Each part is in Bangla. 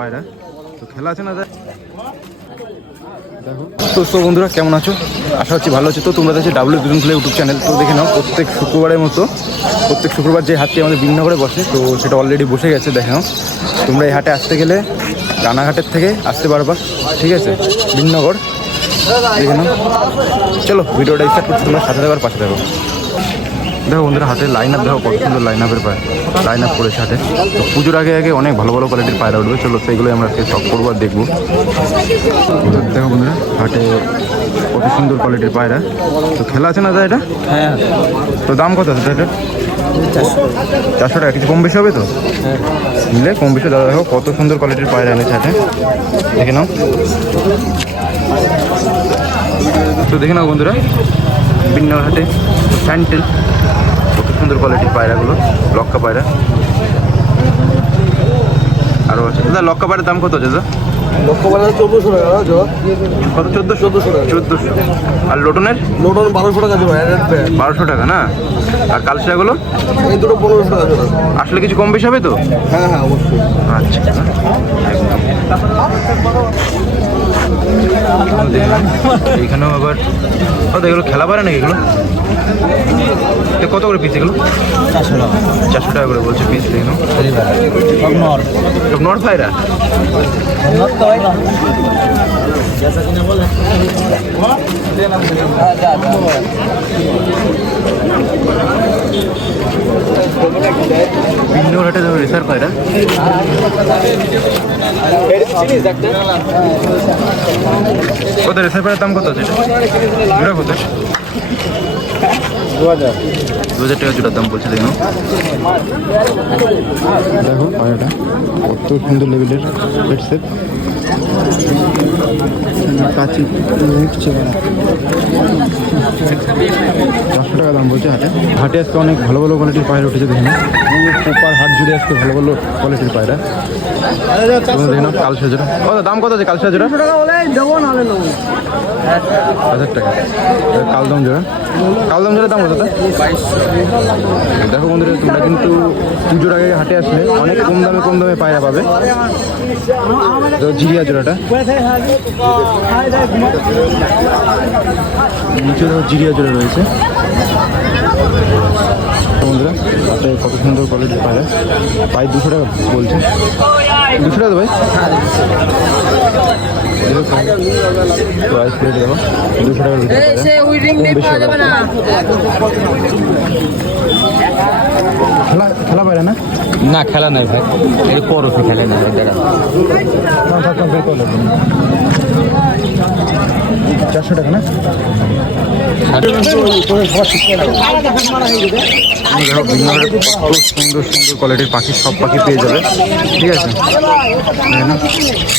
পায়রা। তো খেলা আছে না দেখো। তো বন্ধুরা কেমন আছো? আশা হচ্ছি ভালো আছো। তো তোমরা দেখছো ডাব্লিউ দুজন প্লে ইউটিউব চ্যানেল। তো দেখে নাও প্রত্যেক শুক্রবারের মতো প্রত্যেক শুক্রবার যে হাটটি আমাদের বিন্নগরে বসে, তো সেটা অলরেডি বসে গেছে। দেখে নাও তোমরা এই হাটে আসতে গেলে রানাঘাটের থেকে আসতে পারবা, ঠিক আছে, বিন্নগর। দেখে নাও, চলো ভিডিওটা স্টার্ট করছি, তোমরা সাথে থাকার পাশে থাকো। দেখো বন্ধুরা হাটের লাইন আপ দেখো, কত সুন্দর লাইন আপের লাইন আপ করেছে হাটে। তো পুজোর আগে অনেক ভালো ভালো কোয়ালিটির পায়রা উঠবে। চলো সেইগুলোই আমরা শখ করবো আর দেখবো। দেখো বন্ধুরা হাটে কত সুন্দর কোয়ালিটির পায়রা। তো খেলা আছে না দাদা এটা? হ্যাঁ। তো দাম কত আছে এটা? 400 টাকা। কিছু কম বেশি হবে তো? নিলে কম বেশি দাদা। দেখো কত সুন্দর কোয়ালিটির পায়রা এনেছে হাটে, দেখে নাও। তো দেখে নাও বন্ধুরা বিন্নগর হাটে স্যান্টেল কত সুন্দর কোয়ালিটির পায়রাগুলো, লক্কা পায়রা আরও আছে। দাদা লক্কা পায়রার দাম কত আছে দাদা? লক্ষ পায়রা 1400 টাকা কত? 1400 টাকা। 1400। আর লোটনের? লোটন 1200 টাকা জোড়া। 1200 টাকা না? আর কালশিরাগুলো? এই দুটো 1500 টাকা জোড়া। আসলে কিছু কম বেশি হবে তো? হ্যাঁ হ্যাঁ অবশ্যই। আচ্ছা একদম। এইখানেও আবার এগুলো খেলা পারে নাকি এগুলো? কত করে পিস এগুলো? 400 টাকা করে বলছে পিস। দেখুন সব নর পায়রা। বিন্নগর হাটে দেখো রেসার পায়রা। কত রেসার পায়রার দাম কত আছে এটা? কত? 2000 টাকা জোড়ার দাম বলছে। দেখো দেখো পায়রাটা কত সুন্দর লেভেলের হেডসেট। কাচি 400 টাকা দাম বলছে হাটে। হাটে আজকে অনেক ভালো ভালো কোয়ালিটির পায়রা উঠেছে। দেখুন প্রপার হাট জুড়ে আজকে ভালো ভালো কোয়ালিটির পায়রা। দেখুন কালশিরা জোড়া। দাম কত আছে কালশিরা জোড়া? 1000 টাকা। কালদম জোড়া, কালদম জোড়ার দাম কত? দেখো বন্ধুরা তোমরা কিন্তু পুজোর আগে হাটে আসলে অনেক কম দামে পায়রা পাবে। তো জিরিয়া জোড়াটা নিচে জিরিয়া জোড়া রয়েছে। বন্ধুরা কত সুন্দর কোয়ালিটির পায়রা। প্রায় 200 টাকা বলছে। 200 টাকা ভাই? প্রাইস করে দেবো 200 টাকার ভিতরে। খেলা পায়রা না? না খেলা নাই ভাই, এই পরশু খেলে না। দেখা 400 টাকা না? সুন্দর সুন্দর কোয়ালিটির পাখি, সব পাখি পেয়ে যাবে, ঠিক আছে না?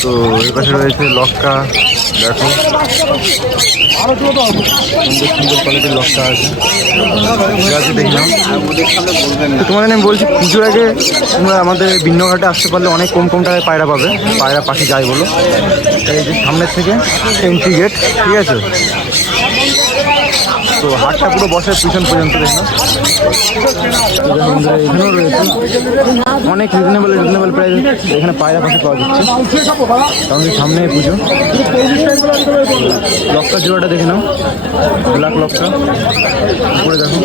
তো এর পাশে রয়েছে লক্কা। দেখো সুন্দর সুন্দর কোয়ালিটির লক্কা আছে, দেখি নাও। তো তোমাদের আমি বলছি পুজোর আগে তোমরা আমাদের বিন্নঘাটে আসতে পারলে অনেক কম টাকায় পায়রা পাবে। পায়রা পাখি যায় বলো। এই যে সামনের থেকে এন্ট্রি গেট, ঠিক আছে। তো হাটটা পুরো বসে পিছন পর্যন্ত। দেখুন এখানেও রয়েছে অনেক রিজনেবল প্রাইস। এখানে পায়রা পাখি পাওয়া যাচ্ছে, কারণ সামনে পুজো। লক্কা জোড়াটা দেখে নাও, ব্ল্যাক লক্কা উপরে দেখো।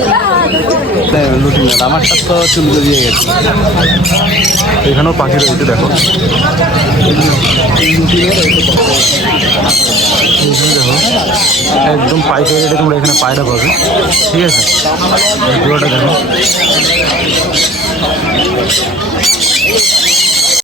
আমার সাথে তো চুল গজিয়ে গেছে। এখানেও পাখি রয়েছে দেখো। দেখো একদম পাইকারি রেটে তোমরা এখানে পায়রা পাবে, ঠিক আছে। জোড়াটা দেখো